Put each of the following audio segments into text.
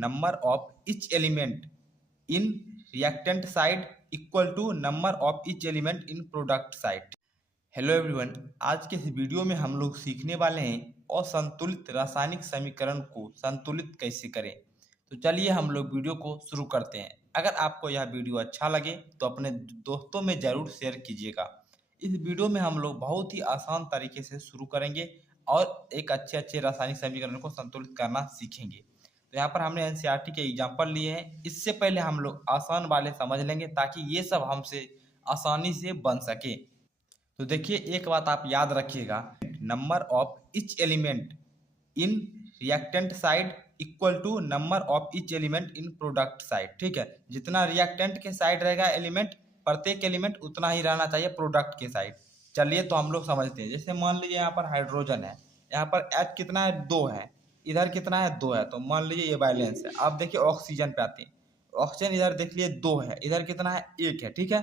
Number of each element in reactant side equal to number of each element in product side. Hello everyone, आज के इस video में हम लोग सीखने वाले हैं असंतुलित रासायनिक समीकरण को संतुलित कैसे करें। तो चलिए हम लोग वीडियो को शुरू करते हैं। अगर आपको यह वीडियो अच्छा लगे तो अपने दोस्तों में ज़रूर शेयर कीजिएगा। इस वीडियो में हम लोग बहुत ही आसान तरीके से शुरू करेंगे और एक अच्छे रासायनिक समीकरण को संतुलित करना सीखेंगे। तो यहाँ पर हमने एनसीईआरटी के एग्जाम्पल लिए हैं। इससे पहले हम लोग आसान वाले समझ लेंगे ताकि ये सब हमसे आसानी से बन सके। तो देखिए, एक बात आप याद रखिएगा, number of each element in reactant side equal to number of each element in product side. ठीक है, जितना रिएक्टेंट के साइड रहेगा एलिमेंट, प्रत्येक एलिमेंट उतना ही रहना चाहिए प्रोडक्ट के साइड। चलिए तो हम लोग समझते हैं। जैसे मान लीजिए यहाँ पर हाइड्रोजन है, यहाँ पर H कितना है, 2 है, इधर कितना है, 2 है, तो मान लीजिए ये बैलेंस है। आप देखिए ऑक्सीजन पे आते हैं, ऑक्सीजन इधर देख लीजिए 2 है, इधर कितना है, 1 है। ठीक है,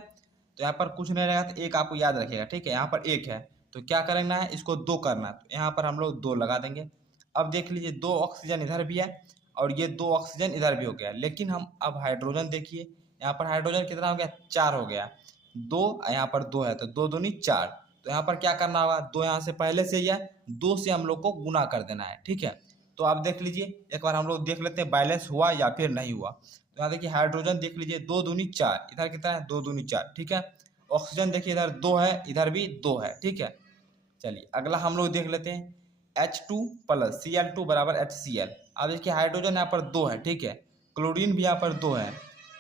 तो यहाँ पर कुछ नहीं रहेगा तो 1 आपको याद रखिएगा। ठीक है, यहाँ पर 1 है तो क्या करना है, इसको 2 करना है, तो यहाँ पर हम लोग 2 लगा देंगे। अब देख लीजिए 2 ऑक्सीजन इधर भी है और ये 2 ऑक्सीजन इधर भी हो गया। लेकिन हम अब हाइड्रोजन देखिए, यहाँ पर हाइड्रोजन कितना हो गया, 4 हो गया, 2 यहाँ पर 2 है तो 2 दूनी 4। तो यहाँ पर क्या करना होगा, 2 यहाँ से पहले से ही है, 2 से हम लोग को गुना कर देना है। ठीक है, तो आप देख लीजिए, एक बार हम लोग देख लेते हैं बैलेंस हुआ या फिर नहीं हुआ। तो यहाँ देखिए हाइड्रोजन देख लीजिए 2 दूनी 4, इधर कितना है, 2 दूनी 4। ठीक है, ऑक्सीजन देखिए इधर 2 है, इधर भी 2 है। ठीक है, चलिए अगला हम लोग देख लेते हैं, H2 प्लस Cl2 बराबर HCl। अब देखिए हाइड्रोजन यहाँ पर 2 है, ठीक है, क्लोरीन भी यहाँ पर 2 है,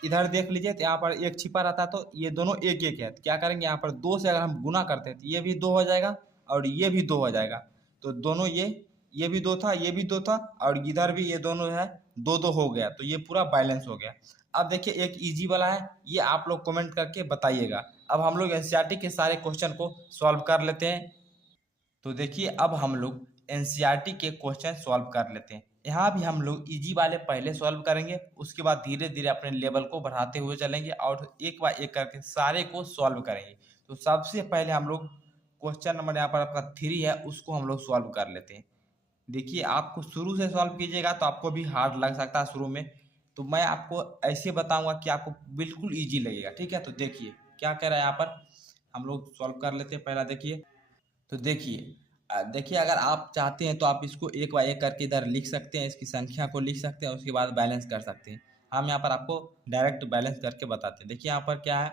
इधर देख लीजिए तो यहाँ पर 1 छिपा रहता है, तो ये दोनों 1 है। तो क्या करेंगे, यहाँ पर 2 से अगर हम गुना करते हैं तो ये भी 2 हो जाएगा और ये भी 2 हो जाएगा। तो दोनों ये भी 2 था, ये भी 2 था और इधर भी ये दोनों है, 2 हो गया, तो ये पूरा बैलेंस हो गया। अब देखिए एक इजी वाला है, ये आप लोग कमेंट करके बताइएगा। अब हम लोग एनसीईआरटी के सारे क्वेश्चन को सॉल्व कर लेते हैं। तो देखिए अब हम लोग एनसीईआरटी के क्वेश्चन सॉल्व कर लेते हैं। यहाँ भी हम लोग इजी वाले पहले सॉल्व करेंगे, उसके बाद धीरे धीरे अपने लेवल को बढ़ाते हुए चलेंगे और एक बार एक करके सारे को सॉल्व करेंगे। तो सबसे पहले हम लोग क्वेश्चन नंबर यहाँ पर आपका 3 है, उसको हम लोग सॉल्व कर लेते हैं। देखिए आपको शुरू से सॉल्व कीजिएगा तो आपको भी हार्ड लग सकता है शुरू में, तो मैं आपको ऐसे बताऊंगा कि आपको बिल्कुल ईजी लगेगा। ठीक है, तो देखिए क्या कह रहा है यहाँ पर, हम लोग सॉल्व कर लेते हैं। पहला देखिए, तो देखिए अगर आप चाहते हैं तो आप इसको एक बाय एक करके इधर लिख सकते हैं, इसकी संख्या को लिख सकते हैं, उसके बाद बैलेंस कर सकते हैं। हम यहाँ पर आपको डायरेक्ट बैलेंस करके बताते हैं। देखिए यहाँ पर क्या है,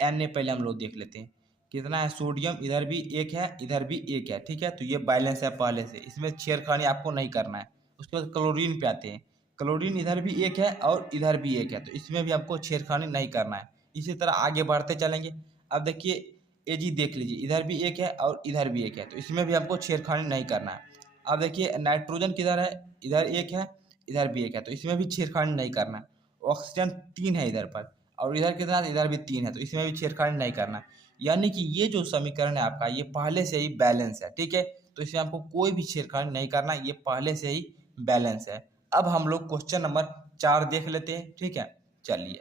Na पहले हम लोग देख लेते हैं कितना है, सोडियम इधर भी 1 है, इधर भी 1 है। ठीक है, तो ये बैलेंस है पहले से, इसमें छेड़खानी आपको नहीं करना है। उसके बाद क्लोरीन पे आते हैं, क्लोरीन इधर भी 1 है और इधर भी 1 है, तो इसमें भी आपको छेड़खानी नहीं करना है। इसी तरह आगे बढ़ते चलेंगे। अब देखिए Ag देख लीजिए, इधर भी 1 है और इधर भी 1 है, तो इसमें भी हमको छेड़खानी नहीं करना है। अब देखिए नाइट्रोजन किधर है, इधर 1 है, इधर भी 1 है, तो इसमें भी छेड़खानी नहीं करना है। ऑक्सीजन 3 है इधर पर और इधर कितना है, इधर भी 3 है, तो इसमें भी छेड़खानी नहीं करना है। यानी कि ये जो समीकरण है आपका, ये पहले से ही बैलेंस है। ठीक है, तो इसमें आपको कोई भी छेड़खानी नहीं करना, ये पहले से ही बैलेंस है। अब हम लोग क्वेश्चन नंबर 4 देख लेते हैं। ठीक है, चलिए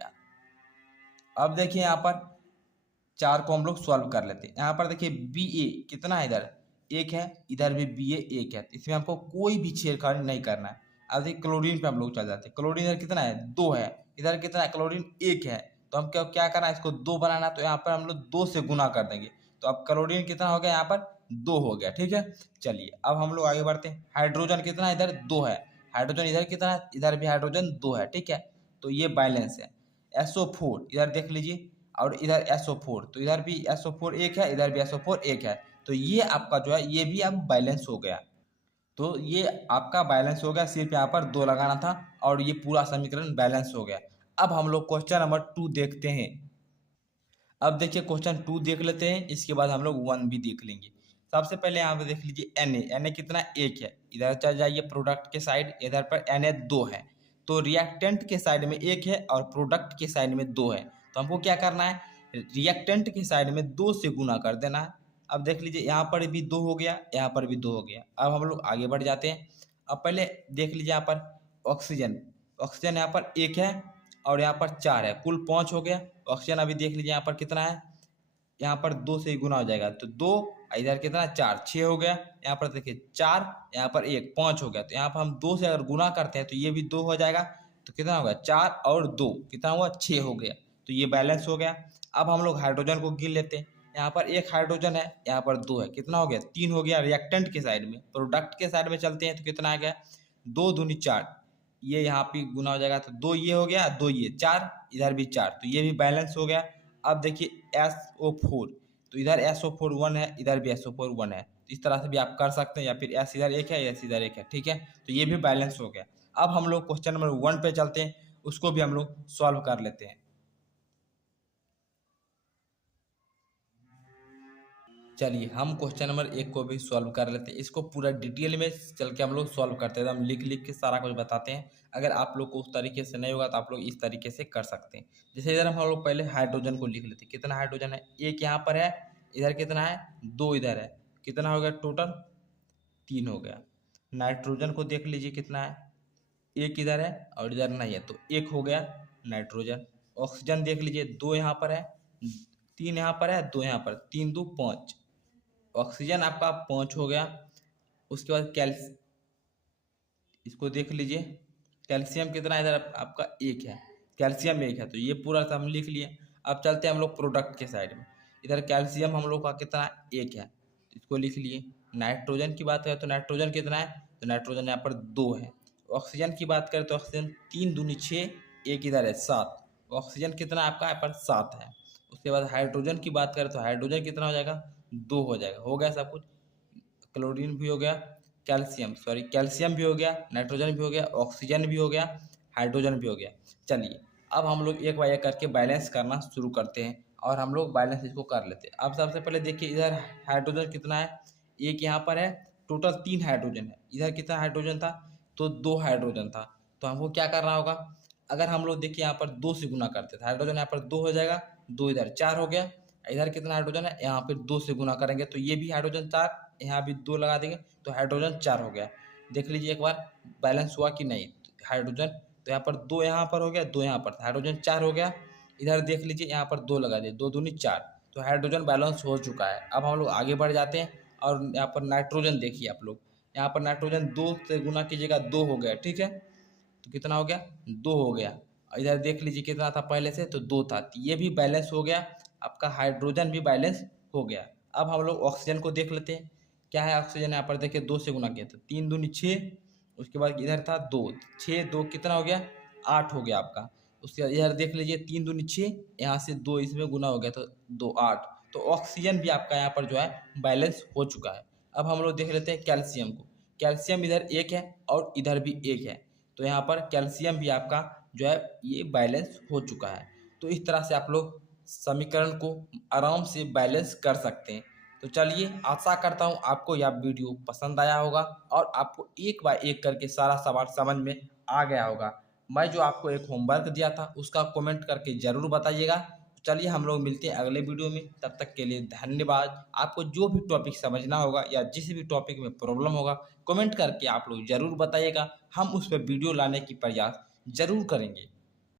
अब देखिए यहाँ पर 4 को हम लोग सॉल्व कर लेते हैं। यहाँ पर देखिए Ba कितना है, इधर 1 है, इधर भी Ba 1 है, तो इसमें हमको कोई भी छेड़खानी नहीं करना है। अब देखिए क्लोरीन पे हम लोग चल जाते हैं। क्लोरीन इधर कितना है, 2 है, इधर कितना है, क्लोरीन 1 है, तो हम क्या करना है, इसको 2 बनाना, तो यहाँ पर हम लोग 2 से गुना कर देंगे। तो अब क्लोरीन कितना हो गया, यहाँ पर 2 हो गया। ठीक है, चलिए अब हम लोग आगे बढ़ते हैं। हाइड्रोजन कितना है, इधर 2 है, हाइड्रोजन इधर कितना है, इधर भी हाइड्रोजन 2 है। ठीक है, तो ये बैलेंस है। SO4 इधर देख लीजिए और इधर SO4, तो इधर भी SO4 1 है, इधर भी SO4 1 है, तो ये आपका जो है ये भी अब बैलेंस हो गया। तो ये आपका बैलेंस हो गया, सिर्फ यहाँ पर 2 लगाना था और ये पूरा समीकरण बैलेंस हो गया। अब हम लोग क्वेश्चन नंबर 2 देखते हैं। अब देखिए क्वेश्चन 2 देख लेते हैं, इसके बाद हम लोग 1 भी देख लेंगे। सबसे पहले यहाँ पे देख लीजिए Na कितना 1 है, इधर चल जाइए प्रोडक्ट के साइड, इधर पर Na 2 है, तो रिएक्टेंट के साइड में 1 है और प्रोडक्ट के साइड में 2 है। तो हमको क्या करना है, रिएक्टेंट के साइड में 2 से गुना कर देना है। अब देख लीजिए यहाँ पर भी 2 हो गया, यहाँ पर भी 2 हो गया। अब हम लोग आगे बढ़ जाते हैं। अब पहले देख लीजिए यहाँ पर ऑक्सीजन, ऑक्सीजन यहाँ पर 1 है और यहाँ पर 4 है, कुल 5 हो गया। ऑक्सीजन अभी देख लीजिए यहाँ पर कितना है, यहाँ पर 2 से ही गुना हो जाएगा, तो 2 इधर कितना 4, 6 हो गया। यहाँ पर देखिए 4, यहाँ पर 1, 5 हो गया। तो यहाँ पर हम 2 से अगर गुना करते हैं तो ये भी 2 हो जाएगा, तो कितना होगा 4 और 2 कितना हुआ 6 हो गया, तो ये बैलेंस हो गया। अब हम लोग हाइड्रोजन को गिन लेते हैं। यहाँ पर एक हाइड्रोजन है, यहाँ पर 2 है, कितना हो गया 3 हो गया रिएक्टेंट के साइड में। प्रोडक्ट के साइड में चलते हैं तो कितना आ गया 2 दूनी 4, ये यहाँ पे गुना हो जाएगा तो 2 ये हो गया 2 ये 4, इधर भी 4, तो ये भी बैलेंस हो गया। अब देखिए SO4, तो इधर SO4 1 है, इधर भी SO4 1 है, इस तरह से भी आप कर सकते हैं, या फिर S इधर एक है S इधर एक है, ठीक है, तो ये भी बैलेंस हो गया। अब हम लोग क्वेश्चन नंबर 1 पे चलते हैं, उसको भी हम लोग सॉल्व कर लेते हैं। चलिए हम क्वेश्चन नंबर 1 को भी सॉल्व कर लेते हैं, इसको पूरा डिटेल में चल के हम लोग सॉल्व करते हैं, हम लिख लिख के सारा कुछ बताते हैं। अगर आप लोग को उस तरीके से नहीं होगा तो आप लोग इस तरीके से कर सकते हैं। जैसे इधर हम लोग पहले हाइड्रोजन को लिख लेते हैं, कितना हाइड्रोजन है, एक यहाँ पर है, इधर कितना है 2 इधर है, कितना हो गया टोटल 3 हो गया। नाइट्रोजन को देख लीजिए कितना है, एक इधर है और इधर नहीं है, तो 1 हो गया नाइट्रोजन। ऑक्सीजन देख लीजिए 2 यहाँ पर है, 3 यहाँ पर है, 2 यहाँ पर, 3 2 5, ऑक्सीजन आपका 5 हो गया। उसके बाद इसको देख लीजिए, कैल्शियम कितना है इधर आपका 1 है, कैल्शियम 1 है, तो ये पूरा सा हम लिख लिए। अब चलते हैं हम लोग प्रोडक्ट के साइड में, इधर कैल्शियम हम लोग का कितना 1 है, इसको लिख लिए। नाइट्रोजन की बात करें तो नाइट्रोजन कितना है, तो नाइट्रोजन यहाँ पर 2 है। ऑक्सीजन की बात करें तो ऑक्सीजन 3 दूनी 6, एक इधर है 7, ऑक्सीजन कितना आपका यहाँ पर 7 है। उसके बाद हाइड्रोजन की बात करें तो हाइड्रोजन कितना हो जाएगा 2 हो जाएगा, हो गया सब कुछ। क्लोरीन भी हो गया, कैल्शियम भी हो गया, नाइट्रोजन भी हो गया, ऑक्सीजन भी हो गया, हाइड्रोजन भी हो गया। चलिए अब हम लोग एक बार एक करके बैलेंस करना शुरू करते हैं और हम लोग बैलेंस इसको कर लेते हैं। अब सबसे पहले देखिए इधर हाइड्रोजन कितना है, एक यहाँ पर है, टोटल 3 हाइड्रोजन है, इधर कितना हाइड्रोजन था, तो 2 हाइड्रोजन था। तो हमको क्या करना होगा, अगर हम लोग देखिए यहाँ पर 2 से गुना करते थे, हाइड्रोजन यहाँ पर 2 हो जाएगा, 2 इधर 4 हो गया, इधर कितना हाइड्रोजन है, यहाँ पे 2 से गुना करेंगे तो ये भी हाइड्रोजन 4, यहाँ भी 2 लगा देंगे तो हाइड्रोजन 4 हो गया। देख लीजिए एक बार बैलेंस हुआ कि नहीं, हाइड्रोजन तो यहाँ पर 2 यहाँ पर हो गया, 2 यहाँ पर, हाइड्रोजन 4 हो गया। इधर देख लीजिए यहाँ पर 2 लगा दिए, 2 दूनी 4, तो हाइड्रोजन बैलेंस हो चुका है। अब हम लोग आगे बढ़ जाते हैं और यहाँ पर नाइट्रोजन देखिए आप लोग, यहाँ पर नाइट्रोजन 2 से गुना कीजिएगा 2 हो गया, ठीक है, तो कितना हो गया 2 हो गया। इधर देख लीजिए कितना था पहले से, तो 2 था, तो ये भी बैलेंस हो गया, आपका हाइड्रोजन भी बैलेंस हो गया। अब हम लोग ऑक्सीजन को देख लेते हैं, क्या है ऑक्सीजन यहाँ पर देखिए 2 से गुना किया था, 3 दूनी 6, उसके बाद इधर था 2, 6 2 कितना हो गया 8 हो गया आपका। उसके बाद इधर देख लीजिए 3 दूनी 6, यहाँ से 2 इसमें गुना हो गया तो 2 8, तो ऑक्सीजन भी आपका यहाँ पर जो है बैलेंस हो चुका है। अब हम लोग देख लेते हैं कैल्शियम को, कैल्शियम इधर 1 है और इधर भी 1 है, तो यहाँ पर कैल्शियम भी आपका जो है ये बैलेंस हो चुका है। तो इस तरह से आप लोग समीकरण को आराम से बैलेंस कर सकते हैं। तो चलिए आशा करता हूँ आपको यह वीडियो पसंद आया होगा और आपको एक बाय एक करके सारा सवाल समझ में आ गया होगा। मैं जो आपको एक होमवर्क दिया था उसका कमेंट करके ज़रूर बताइएगा। चलिए हम लोग मिलते हैं अगले वीडियो में, तब तक के लिए धन्यवाद। आपको जो भी टॉपिक समझना होगा या जिस भी टॉपिक में प्रॉब्लम होगा कमेंट करके आप लोग ज़रूर बताइएगा, हम उस पर वीडियो लाने की प्रयास ज़रूर करेंगे।